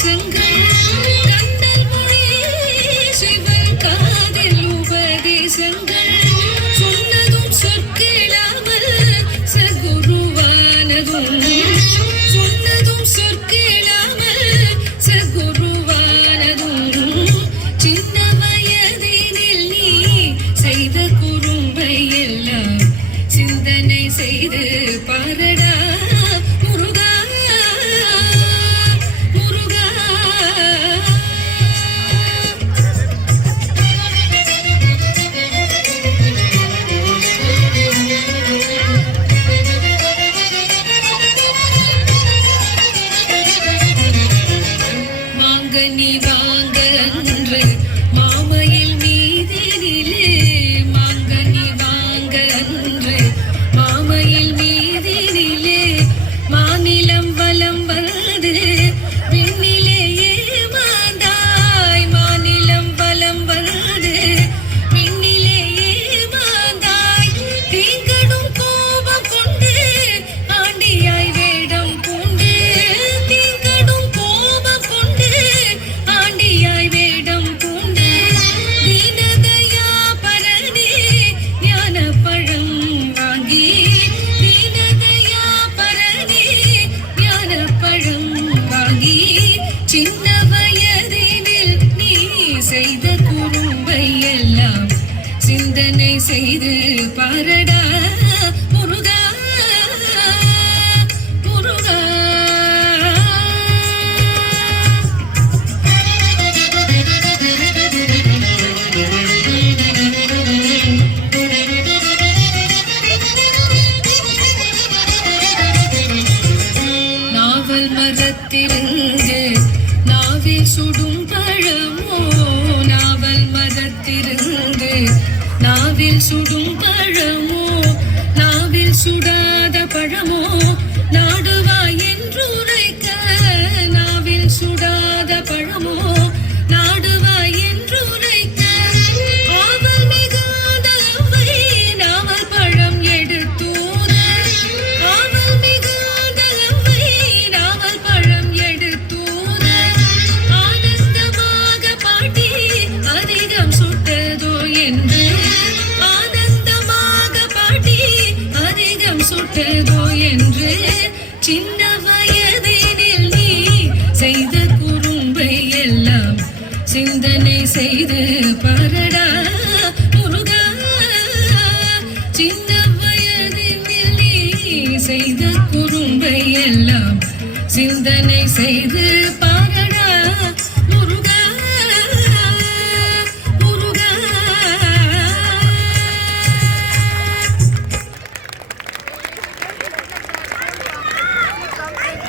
உபதேசங்கள் கண்ணல் மொழி சிவன் காதில் உபதேசங்கள் சொன்னதும் சொற்கேளாமல் சகுருவானதும் சொன்னதும் சொற்கேளாமல் சகுருவானதும் சின்ன வயதினில் நீ செய்த குறும்பை எல்லாம் சிந்தனை செய்து பாரடா முருகா முருகா. மாங்கனி வாங்க அன்று மாமையில் மீதினிலே மாங்கனி வாங்க அன்று மாமையில் மீதினிலே மாநிலம் வலம் வந்து விண்ணிலேயே மாந்தாய் மாநிலம் வலம் வந்து விண்ணிலேயே மாந்தாய் தீங்கடும் கோபம் கொண்டு ஆண்டியாய் வேடம் பூண்டு தீங்கடும் கோபம் கொண்டு ஆண்டியாய் வேடம் பூண்டு தீனதயா பரணி ஞான பழம் வாங்கி தீனதயா பரணி ஞான பழம் வாங்கி சின்ன வயதினில் நீ செய்த குறும்பை எல்லாம் சிந்தனை செய்து பாரடா முருகா முருகா. நாவல் மரத்திலிருந்து நாவில் சுடும் பழமோ நாவல் மரத்திலிருந்து நாவில் சுடும் பழமோ நாவில் சுடாத பழமோ நாடுவா என்று உரைக்க நாவில் சுடாத பழமோ நாடுவா என்று உரைக்க ஆவல் மிகாத அவ்வை நாவல் பழம் எடுத்தூர ஆவல் மிகாத அவ்வை நாவல் பழம் எடுத்தூர ஆனந்தமாக பாட்டி அதிகம் சுட்டதோ என்று ஆனந்தமாக பாட்டி அதிகம் சுட்டதோ என்று சின்ன வயதினில் நீ செய்த குறும்பை எல்லாம் சிந்தனை செய்து பாரடா முருகா. சின்ன வயதினில் நீ செய்த குறும்பை எல்லாம் சிந்தனை செய்து